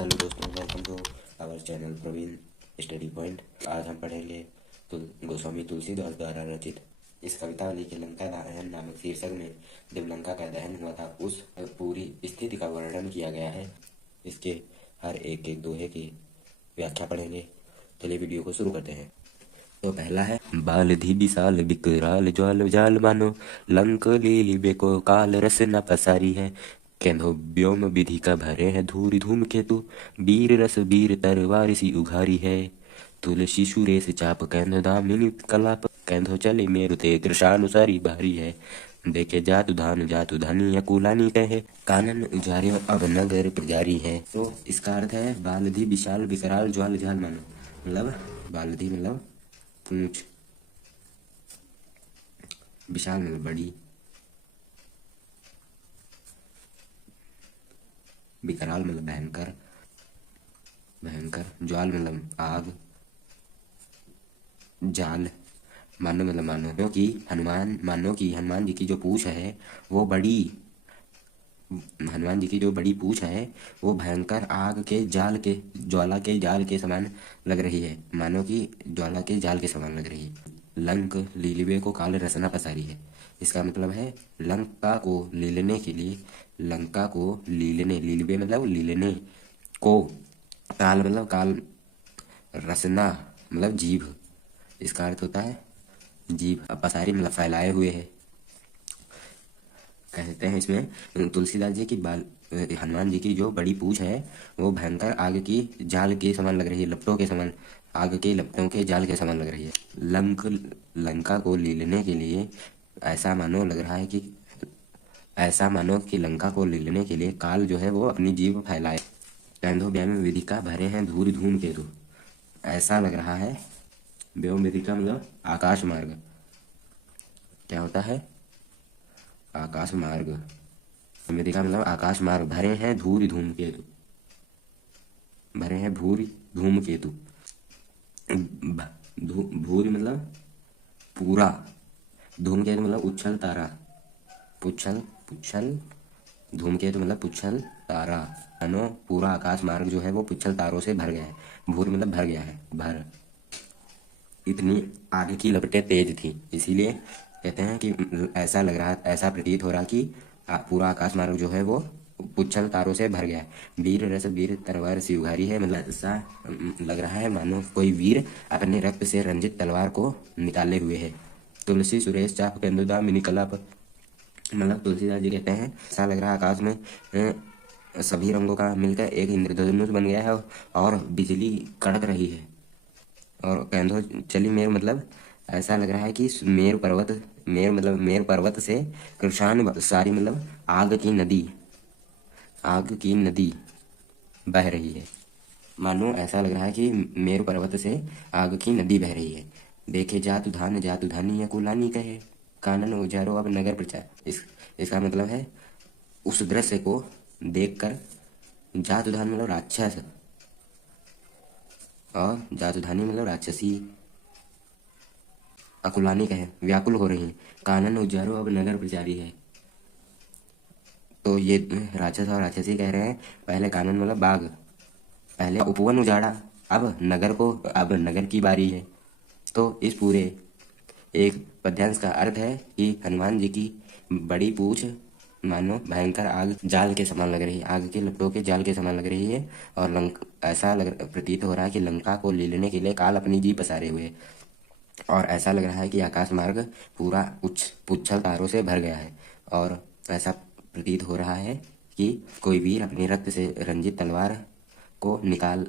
Hello दोस्तों, welcome to our channel Praveen study point. आज हम पढ़ेंगे गोस्वामी तुलसीदास द्वारा रचित इस कवितावली के लंका दहन नामक शीर्षक में जब लंका का दहन हुआ था उस पूरी स्थिति का वर्णन किया गया है। इसके हर एक एक दोहे की व्याख्या पढ़ेंगे। चलिए वीडियो को शुरू करते हैं। तो पहला है, बाल धी विशाल विकराल ज्वाल जाल मानो लंक लीली बेको काल रस न पसारी है। केंधो व्योम विधि का भरे है धूरि धूम केतु वीर रस वीर तरवार सी उघारी है। तुलसी सुरेश चाप केंधो दामिनी कलाप केंधो चले मेरु ते कृषानुसारी बारी है। देखे जातु धानी या कुलानी कहे कानन उजारे अब नगर पुजारी है। तो इसका अर्थ है बालधि विशाल विकराल ज्वाल जाल मानो, मतलब बालधि मतलब पूंछ, विशाल मतलब बड़ी, विकराल मतलब भयंकर, ज्वाल मतलब आग, जाल मानो मतलब मानो क्योंकि हनुमान जी की जो पूंछ है वो बड़ी, हनुमान जी की जो बड़ी पूंछ है वो भयंकर आग के जाल के ज्वाला के जाल के समान लग रही है, मानो कि ज्वाला के जाल के समान लग रही है। लंक लीलिबे को काल रसना पसारी है। इसका मतलब है लंका को लीलने के लिए, लंका को लीलने, लीलिबे मतलब लीलने को, काल मतलब काल, रसना मतलब जीभ, इसका अर्थ होता है जीभ, पसारी मतलब फैलाए हुए है। कहते हैं इसमें तुलसीदास जी की हनुमान जी की जो बड़ी पूंछ है वो भयंकर आग की जाल के समान लग रही है, लपटों के समान, आग के लपटों के जाल के समान लग रही है। लंका को लीलने के लिए ऐसा मानो लग रहा है कि, ऐसा मानो कि लंका को लीलने के लिए काल जो है वो अपनी जीभ फैलाए। कैंधो व्योम विधि का भरे हैं धूरि धूम केतु, ऐसा लग रहा है, व्योम विधि का मतलब आकाश मार्ग, क्या होता है आकाश मार्ग, विधि का मतलब आकाश मार्ग, भरे हैं धूरि धूम केतु, भरे हैं भूरि धूम केतु, भूरि मतलब पूरा, धूम केतु मतलब उच्छल तारा, पुच्छल धूमकेतु मतलब पुच्छल तारा, मानो पूरा आकाश मार्ग जो है वो पुच्छल तारों से भर गया है। भूर मतलब भर गया है, भर, इतनी आग की लपटें तेज थी, इसीलिए कहते हैं कि ऐसा लग रहा, ऐसा प्रतीत हो रहा कि पूरा आकाश मार्ग जो है वो पुच्छल तारों से भर गया है। वीर रस वीर तलवार सी उघारी है, मतलब ऐसा लग रहा है मानो कोई वीर अपने रक्त से रंजित तलवार को निकाले हुए है। तुलसी सुरेश चाप केंदुदा मिनी कलाप, मतलब तुलसीदास जी कहते हैं ऐसा लग रहा है आकाश में सभी रंगों का मिलकर एक इंद्रधनुष बन गया है और बिजली कड़क रही है। और कैंधो चली मेरु मतलब ऐसा लग रहा है कि मेरु पर्वत से कृषाण सारी मतलब आग की नदी बह रही है। मानो ऐसा लग रहा है कि मेरु पर्वत से आग की नदी बह रही है। देखे जातु धानी या कुलानी कहे कानन उजारो अब नगर प्रचार, इसका मतलब है उस दृश्य को देखकर जातुधान मतलब राक्षस और जातुधानी मतलब राक्षसी, अकुलानी कहे व्याकुल हो रही है, कानन उजारो अब नगर प्रचारी है। तो ये राक्षस और राक्षसी कह रहे हैं पहले कानन मतलब बाघ, पहले उपवन उजाड़ा, अब नगर की बारी है। तो इस पूरे एक पद्यांश का अर्थ है कि हनुमान जी की बड़ी पूंछ मानो भयंकर आग जाल के समान लग रही है, आग के लपटों के जाल के समान लग रही है। और ऐसा प्रतीत हो रहा है कि लंका को लीलने के लिए काल अपनी जीभ पसारे हुए है। और ऐसा लग रहा है कि आकाश मार्ग पूरा पुच्छल तारों से भर गया है। और ऐसा प्रतीत हो रहा है कि कोई वीर अपने रक्त से रंजित तलवार को निकाल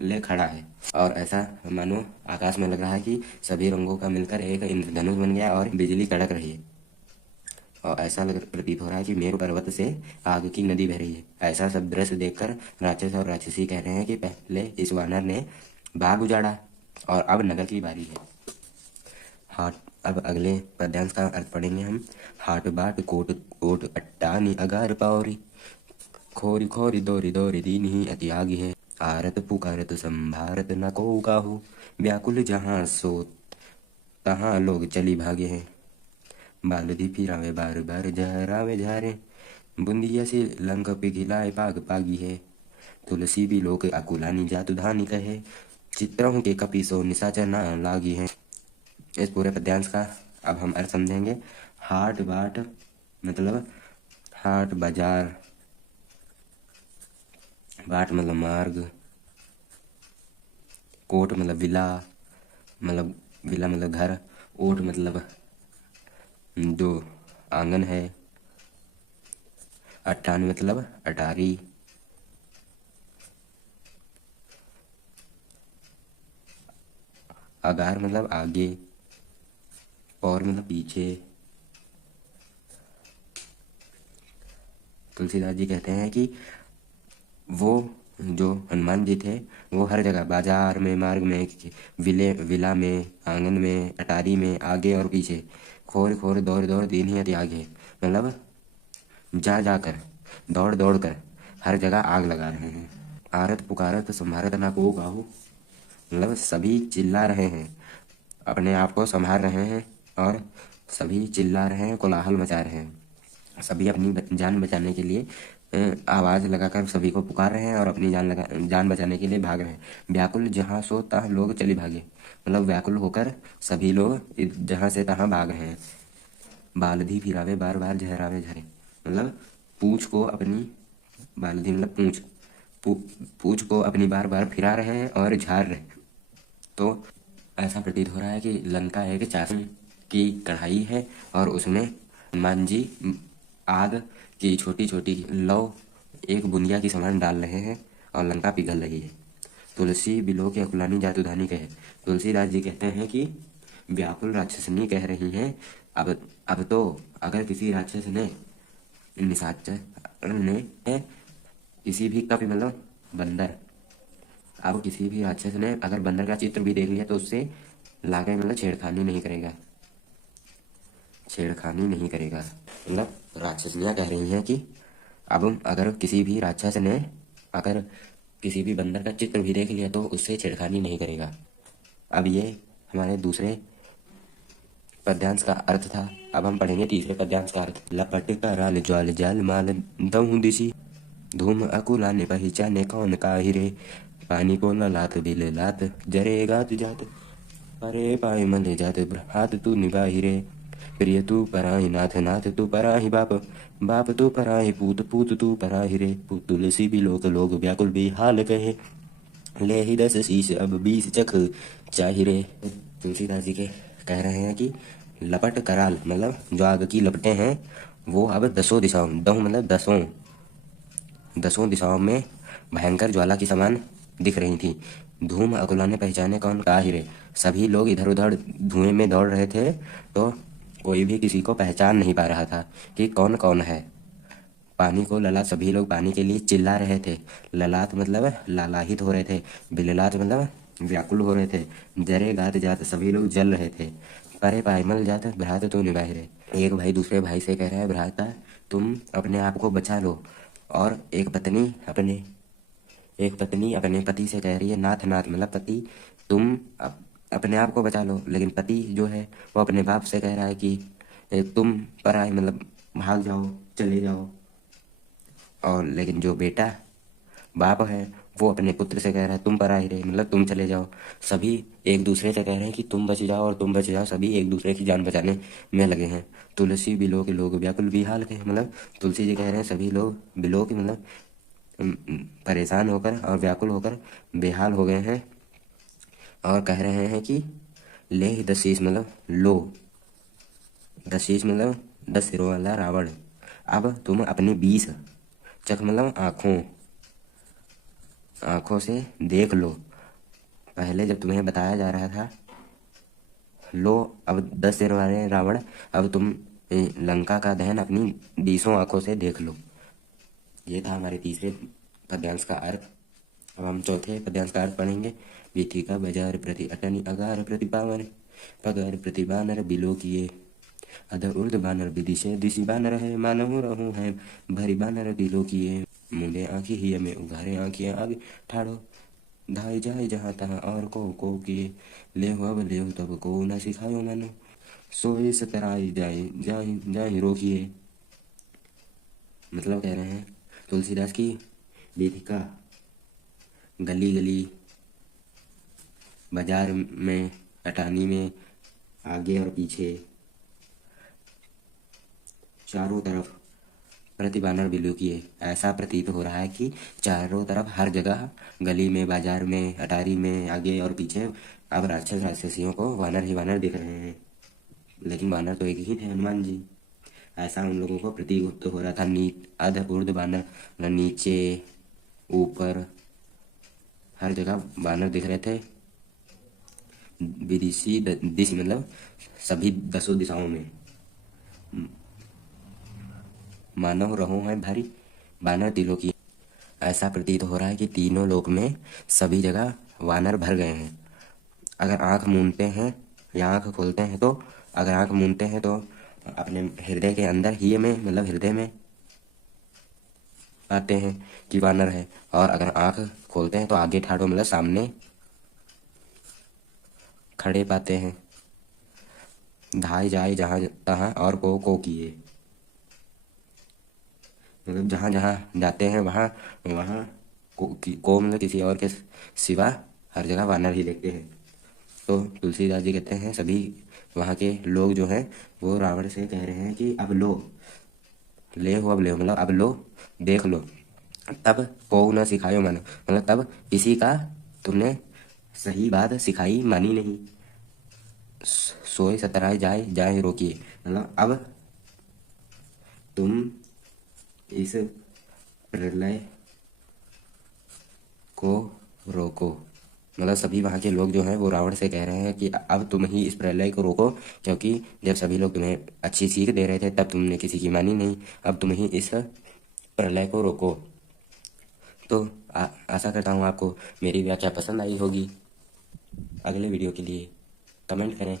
ले खड़ा है। और ऐसा मानो आकाश में लग रहा है कि सभी रंगों का मिलकर एक इंद्रधनुष बन गया और बिजली कड़क रही है। और ऐसा प्रतीत हो रहा है कि मेरु पर्वत से आग की नदी बह रही है। ऐसा सब दृश्य देखकर राक्षस और राक्षसी कह रहे हैं कि पहले इस वानर ने बाग उजाड़ा और अब नगर की बारी है। हाट, अब अगले पद्यांश का अर्थ पढ़ेंगे हम। हाट बाट कोट कोट अट्टानी अगार पावरी खोरी खोरी दोरी दोरी दीन ही अति आगी है। आरत पुकारत संभारत न को काहू व्याकुल जहाँ सो तहाँ लोग चली भागे हैं। बालधी फिरावे बार बार जहरावे झारे बुंदिया से लंक पिघिलाए पाग पागी है। तुलसी बिलोक अकुलानी जातु धानी कहे, चित्रों के कपीसो निशाचर ना लागी है। इस पूरे पद्यांश का अब हम अर्थ समझेंगे। हाट बाट मतलब हाट बाजार, बाट मतलब मार्ग, कोट मतलब विला मतलब घर, ओट मतलब जो आंगन है, अट्टान मतलब अटारी, अगार मतलब आगे, और मतलब पीछे। तुलसीदास जी कहते हैं कि वो जो हनुमान जी थे वो हर जगह बाजार में, मार्ग में, विला में, आंगन में, अटारी में, आगे और पीछे, खोर खोर दौड़ दौड़ दीन ही अति आगे, मतलब जा जाकर, दौड़ दौड़ कर हर जगह आग लगा रहे हैं। आरत पुकारत संभारत ना को काहू, मतलब सभी चिल्ला रहे हैं, अपने आप को संभाल रहे हैं, और सभी चिल्ला रहे हैं, कोलाहल मचा रहे हैं। सभी अपनी जान बचाने के लिए आवाज लगाकर सभी को पुकार रहे हैं और अपनी जान बचाने के लिए भाग रहे हैं। व्याकुल जहाँ सो तहाँ लोग चली भागे, मतलब व्याकुल होकर सभी लोग जहाँ से तहाँ भाग रहे हैं। बालधी फिरावे बार बार झहरावे झरे, मतलब पूछ को अपनी, बालधी मतलब पूछ को अपनी बार बार फिरा रहे हैं और झाड़ रहे हैं। तो ऐसा प्रतीत हो रहा है कि लंका एक चाशनी की कढ़ाई है और उसमें हनुमान जी आग की छोटी छोटी लौ एक बुंदिया की समान डाल रहे हैं और लंका पिघल रही है। तुलसी बिलो के अकुलानी जातुधानी कहे, तुलसीदास जी कहते हैं कि व्याकुल राक्षसनी कह रही हैं। अब तो अगर किसी राक्षस ने, निशाचर ने, किसी भी कवि मतलब बंदर, अब किसी भी राक्षस ने अगर बंदर का चित्र भी देख लिया तो उससे लागे मतलब छेड़खानी नहीं करेगा, छेड़खानी नहीं करेगा। मतलब राक्षसनियाँ कह रही हैं कि अब अगर किसी भी राक्षस ने अगर किसी भी बंदर का चित्र भी देख लिया तो उससे छेड़खानी नहीं करेगा। अब ये हमारे दूसरे पद्यांश का अर्थ था। अब हम पढ़ेंगे तीसरे पद्यांश का अर्थ। लपट कराल ज्वाल जाल माल दहु दिशी, धूम अकुलाने पहचाने कौन काहिरे, पानी को लात बिल लात जरे गात जात, परे पाए मले जात हाथ तू निभाही रे, प्रिय तू पराही नाथ नाथ तू पराही बाप, बाप तू पराही पूत पूत तू पराही रे, तुलसी भी लोग व्याकुल भी हाल कहे, ले ही 10 शीश अब 20 चख चाही रे। तुलसीदास जी के कह रहे हैं कि लपट कराल मतलब जो आग की लपटें हैं वो अब दसों दिशाओं, दह मतलब दसों दिशाओं में भयंकर ज्वाला की समान दिख रही थी। धूम अकुला ने पहचाने कौन काहिरे, सभी लोग इधर उधर धुएं में दौड़ रहे थे तो कोई भी किसी को पहचान नहीं पा रहा था कि कौन कौन है। पानी को ललाट, सभी लोग पानी के लिए चिल्ला रहे थे। ललाट मतलब लालाहित हो रहे थे, बिललाट मतलब व्याकुल हो रहे थे। जरे गात जात सभी लोग जल रहे थे। परे पायमल जात भ्रात तू निभाए रे, एक भाई दूसरे भाई से कह रहा है भ्राता तुम अपने आप को बचा लो। और एक पत्नी अपने पति से कह रही है नाथ नाथ मतलब पति तुम अपने आप को बचा लो। लेकिन पति जो है वो अपने बाप से कह रहा है कि तुम पराए मतलब भाग जाओ, चले जाओ। और लेकिन जो बेटा बाप है वो अपने पुत्र से कह रहा है तुम पराए रहे मतलब तुम चले जाओ। सभी एक दूसरे से कह रहे हैं कि तुम बच जाओ और तुम बच जाओ, सभी एक दूसरे की जान बचाने में लगे हैं। तुलसी बिलो के लोग व्याकुल बेहाल के, मतलब तुलसी जी कह रहे हैं सभी लोग बिलो के मतलब परेशान होकर और व्याकुल होकर बेहाल हो गए हैं। और कह रहे हैं कि ले ही 10 शीश मतलब लो, 10 शीश मतलब 10 सिरों वाला रावण, अब तुम अपनी 20 चख मतलब आंखों से देख लो। पहले जब तुम्हें बताया जा रहा था लो अब 10 सिर वाले रावण, अब तुम लंका का दहन अपनी 20 आंखों से देख लो। ये था हमारे तीसरे पद्यांश का अर्थ। अब हम चौथे पद्यांश का अर्थ पढ़ेंगे। वीथिका बाजार प्रति अटनी अगार प्रति पावन, पगार प्रति बानर बिलो किए, अधर उर्द बानर विदिशे दिशि बानर है, मानहु रहूं है भरी बानर बिलो किए, मुंडे आंखी हिय में उघारे आंखियां आगे ठाड़ो, धाय जाय जहाँ तहाँ और को किए, ले अब ले तब को न सिखायो मनो, सोए सतराई जाए जाहि जाहि रोकिए। मतलब कह रहे हैं तुलसीदास की वेदिका गली गली, बाजार में, अटानी में, आगे और पीछे, चारों तरफ प्रति बानर बिल्लू किए। ऐसा प्रतीत हो रहा है कि चारों तरफ हर जगह, गली में, बाजार में, अटारी में, आगे और पीछे अब राक्षस राक्षसियों को वानर ही वानर दिख रहे हैं। लेकिन वानर तो एक ही थे, हनुमान जी। ऐसा उन लोगों को प्रतीत हो रहा था। अध ऊर्ध बानर, मतलब नीचे, ऊपर, हर जगह बानर दिख रहे थे। विदिशी दिश मतलब सभी 10 दिशाओं में। मानव रहो है भारी, बानर तिलों की। ऐसा प्रतीत हो रहा है कि तीनों लोक में सभी जगह वानर भर गए हैं। अगर आंख मूंदते हैं या आंख खोलते हैं तो, अगर आंख मूंदते हैं तो अपने हृदय के अंदर ही में, मतलब हृदय में पाते हैं कि वानर है। और अगर आंख खोलते हैं तो आगे ठाड़ो, मतलब सामने खड़े पाते हैं। धाय जाए जहाँ तहाँ और को किए, मतलब जहाँ जहाँ जाते हैं वहाँ वहाँ को मतलब किसी और के सिवा हर जगह वानर ही देखते हैं। तो तुलसीदास जी कहते हैं सभी वहाँ के लोग जो हैं वो रावण से कह रहे हैं कि अब लो, ले हो, अब ले हो, मतलब अब लो, देख लो। तब को न सिखायो मन, मतलब तब किसी का तुमने सही बात सिखाई मानी नहीं। सोए सतराए जाए जाए रोकिए, मतलब अब तुम इस प्रलय को रोको। मतलब सभी वहाँ के लोग जो हैं वो रावण से कह रहे हैं कि अब तुम ही इस प्रलय को रोको, क्योंकि जब सभी लोग तुम्हें अच्छी सीख दे रहे थे तब तुमने किसी की मानी नहीं। अब तुम ही इस प्रलय को रोको। तो आशा करता हूँ आपको मेरी व्याख्या पसंद आई होगी। अगले वीडियो के लिए कमेंट करें।